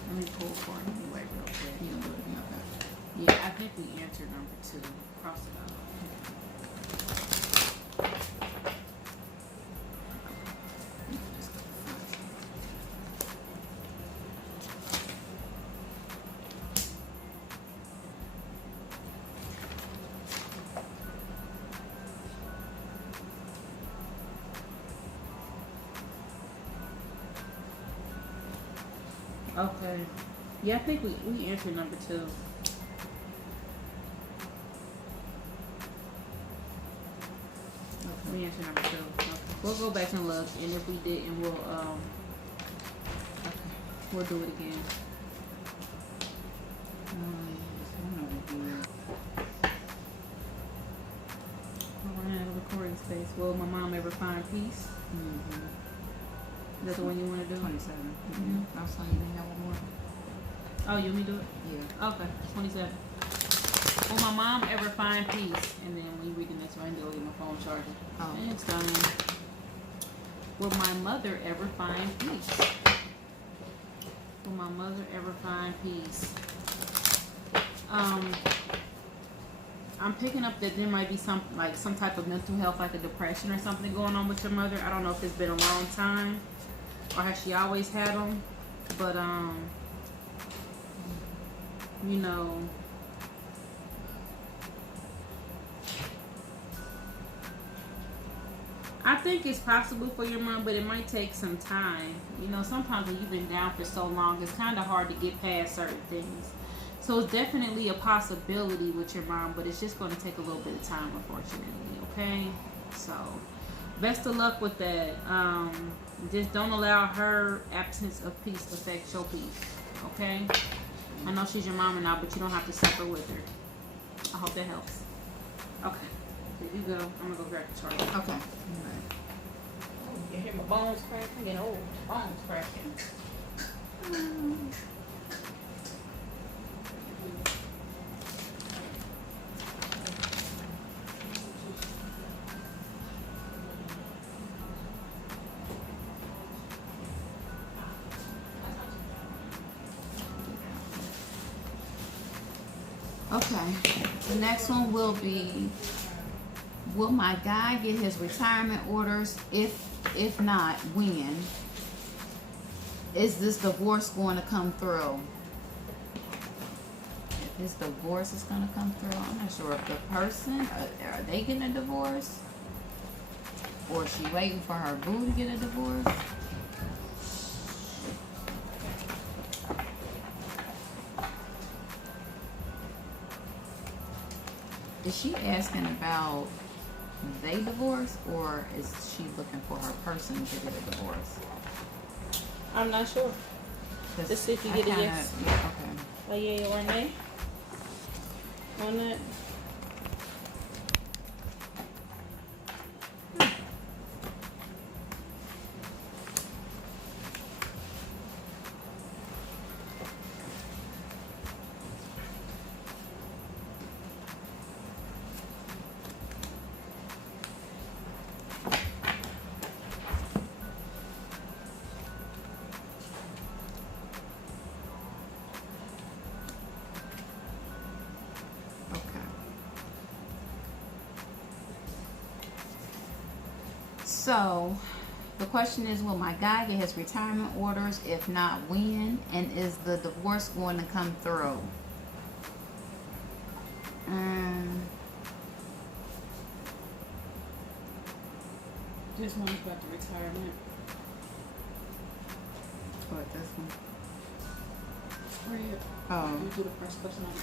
Let me pull for it anyway real quick. You don't do it again, okay. Yeah, I think we answered number 2. Cross it out. Okay. Yeah, I think we answered number 2. Okay. We answered number 2. Okay. We'll go back and look, and if we didn't, we'll okay, we'll do it again. Recording space. Will my mom ever find peace? Mm-hmm. Is that the one you want to do? 27. Mm-hmm. I was saying you have one more. Oh, you want me to do it? Yeah. Okay, 27. Will my mom ever find peace? And then when you read the next one, I'll get my phone charging. Oh. And it's done. Will my mother ever find peace? Will my mother ever find peace? I'm picking up that there might be some type of mental health, like a depression or something going on with your mother. I don't know if it's been a long time or has she always had them, but you know, I think it's possible for your mom, but it might take some time. You know, sometimes when you've been down for so long, it's kind of hard to get past certain things. So it's definitely a possibility with your mom, but it's just going to take a little bit of time, unfortunately. Okay, so best of luck with that. Just don't allow her absence of peace affect your peace. Okay, I know she's your mama now, but you don't have to suffer with her. I hope that helps. Okay, here you go. I'm gonna go grab the charger. Okay. You hear my bones cracking? Getting old. Bones cracking. Okay. The next one will be, will my guy get his retirement orders? If not, when? Is this divorce going to come through? If his divorce is going to come through, I'm not sure if the person, are they getting a divorce? Or is she waiting for her boo to get a divorce? Is she asking about they divorce, or is she looking for her person to get a divorce? I'm not sure. 'Cause Let's see if you I get a kinda- yes. Yeah, okay. A yay or a nay on that? Okay. So, the question is, will my guy get his retirement orders? If not, when? And is the divorce going to come through? This one's about the retirement. What, this one? Spread. Oh. You do the first question on the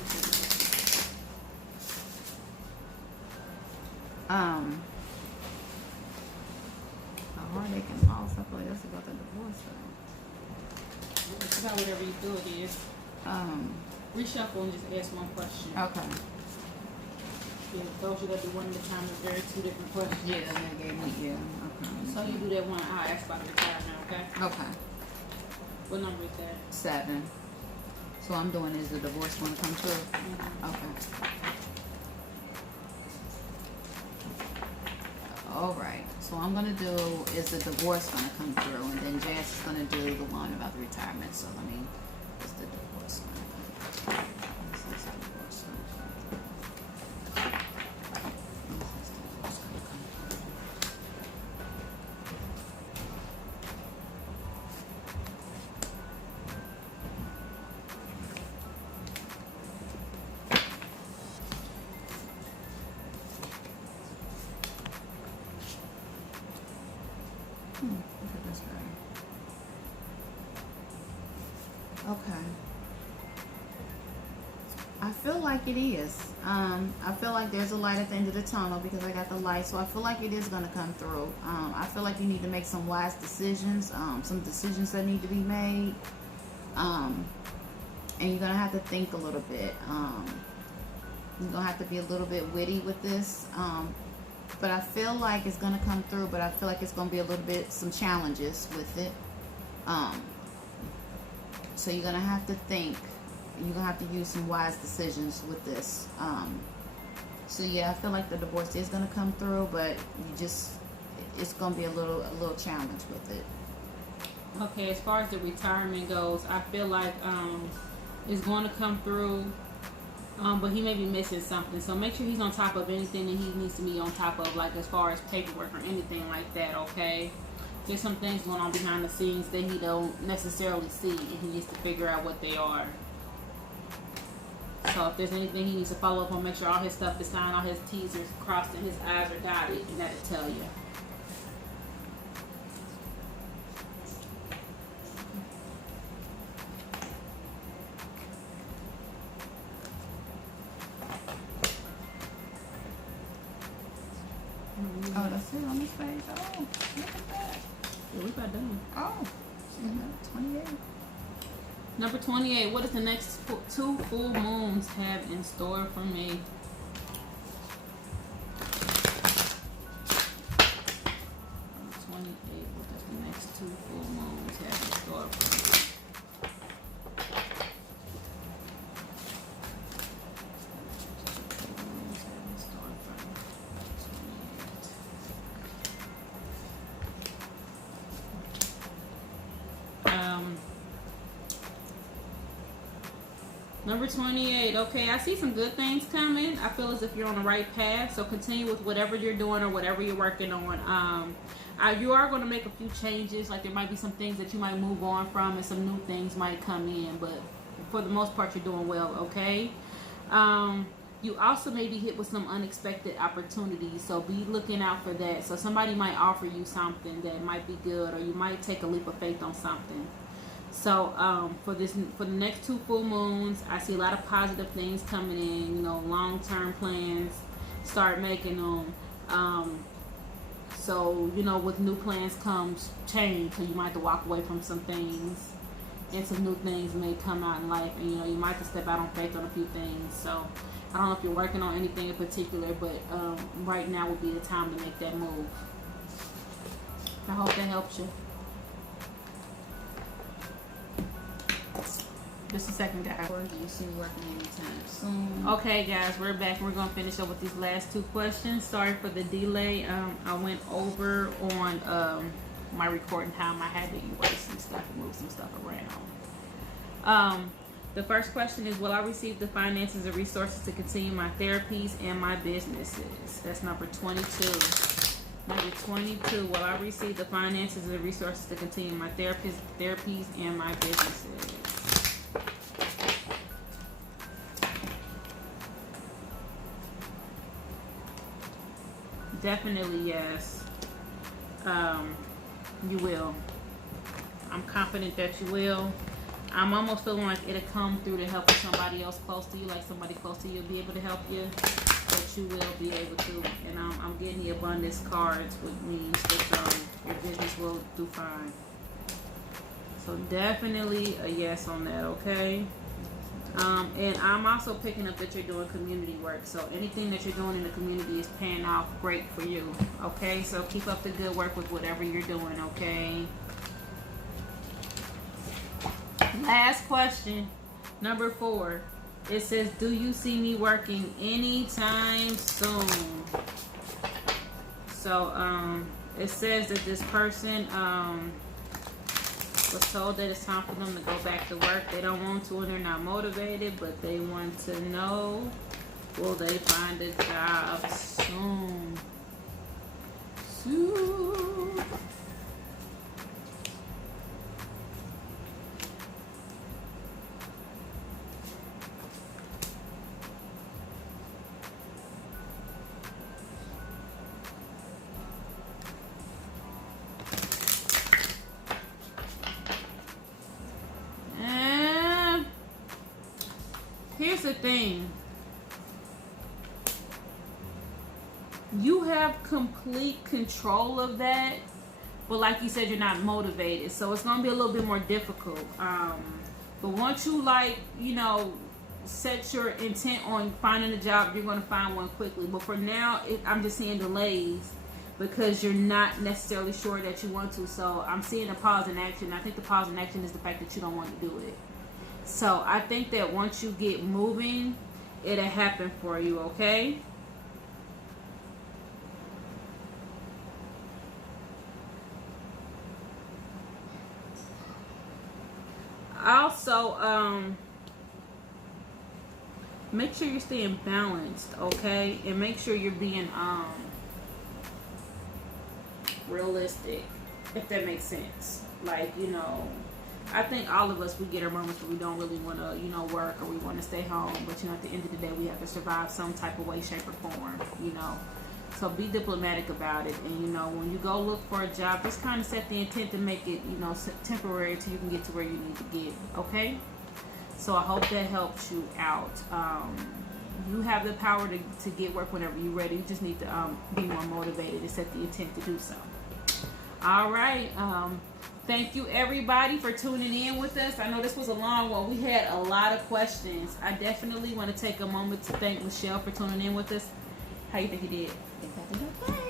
A heartache and loss. I feel like that's about the divorce, though. It's about whatever you feel it is. Reshuffle and just ask one question. Okay. Yeah, those you got to do one at a time. They're two different questions. Yeah, they gave me, yeah. Okay. So you do that one. I'll ask about the retirement, okay? Okay. What number is that? 7. So I'm doing, is the divorce going to come through? Mm-hmm. Okay. All right. So I'm going to do, is the divorce going to come through? And then Jazz is going to do the one about the retirement. So let me, is the divorce going to come through? Is the divorce going to come through? Is the divorce going to come through? Look at this guy. Okay. I feel like it is. I feel like there's a light at the end of the tunnel because I got the light. So I feel like it is going to come through. I feel like you need to make some wise decisions. Some decisions that need to be made. And you're going to have to think a little bit. You're going to have to be a little bit witty with this. But I feel like it's going to come through, but I feel like it's going to be a little bit, some challenges with it. So you're going to have to think. You're going to have to use some wise decisions with this. So yeah, I feel like the divorce is going to come through, but it's going to be a little challenge with it. Okay, as far as the retirement goes, I feel like it's going to come through. But he may be missing something, so make sure he's on top of anything that he needs to be on top of, like as far as paperwork or anything like that. Okay, there's some things going on behind the scenes that he don't necessarily see, and he needs to figure out what they are. So if there's anything he needs to follow up on, make sure all his stuff is signed, all his T's are crossed, and his I's are dotted, and that'll tell you. say on this page? Oh, look at that. Yeah, we about done. Oh, 28. Number 28. What does the next 2 full moons have in store for me? Number 28. What does the next 2 full moons have in store for me? Number 28. Okay, I see some good things coming. I feel as if you're on the right path. So continue with whatever you're doing or whatever you're working on. You are going to make a few changes. Like there might be some things that you might move on from, and some new things might come in. But for the most part, you're doing well. Okay. You also may be hit with some unexpected opportunities, so be looking out for that. So somebody might offer you something that might be good, or you might take a leap of faith on something. So for the next 2 full moons, I see a lot of positive things coming in. You know, long-term plans, start making them. So you know, with new plans comes change. So you might have to walk away from some things, and some new things may come out in life. And you know, you might have to step out on faith on a few things. So I don't know if you're working on anything in particular, but right now would be the time to make that move. I hope that helps you. Just a second, guys. Or do you see working anytime soon? Okay, guys, we're back. We're going to finish up with these last 2 questions. Sorry for the delay. I went over on my recording time. I had to erase some stuff and move some stuff around. The first question is, will I receive the finances and resources to continue my therapies and my businesses? That's number 22. Number 22, will I receive the finances and resources to continue my therapies and my businesses? Definitely yes. You will. I'm confident that you will. I'm almost feeling like it'll come through to help somebody else close to you, like somebody close to you will be able to help you, but you will be able to. And I'm getting the abundance cards, which means that your business will do fine. So definitely a yes on that, okay? And I'm also picking up that you're doing community work. So anything that you're doing in the community is paying off great for you. Okay, so keep up the good work with whatever you're doing, okay? Last question, number 4. It says, do you see me working anytime soon? So it says that this person was told that it's time for them to go back to work. They don't want to and they're not motivated, but they want to know, will they find a job soon? Soon. Here's the thing. You have complete control of that, but like you said, you're not motivated, so it's going to be a little bit more difficult. But once you set your intent on finding a job, you're going to find one quickly. But for now, I'm just seeing delays because you're not necessarily sure that you want to. So I'm seeing a pause in action. I think the pause in action is the fact that you don't want to do it. So I think that once you get moving, it'll happen for you, okay? Also, make sure you're staying balanced, okay? And make sure you're being realistic, if that makes sense. Like, I think all of us, we get our moments where we don't really want to, work, or we want to stay home. But, at the end of the day, we have to survive some type of way, shape, or form, So be diplomatic about it. And, when you go look for a job, just kind of set the intent to make it, temporary until you can get to where you need to get, okay? So I hope that helps you out. You have the power to get work whenever you're ready. You just need to be more motivated and set the intent to do so. All right. Thank you everybody for tuning in with us. I know this was a long one. We had a lot of questions. I definitely want to take a moment to thank Michelle for tuning in with us. How you think you did? I think I did okay.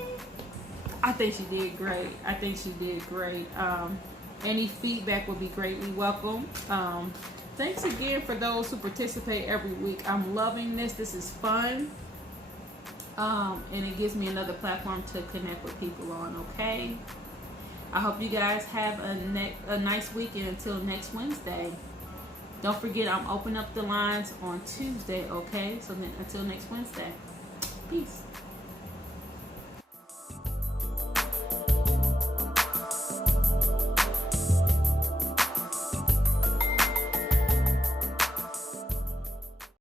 I think she did great. I think she did great. Any feedback would be greatly welcome. Thanks again for those who participate every week. I'm loving this. This is fun. And it gives me another platform to connect with people on, okay? I hope you guys have a nice weekend until next Wednesday. Don't forget, I'm opening up the lines on Tuesday, okay? So then until next Wednesday. Peace.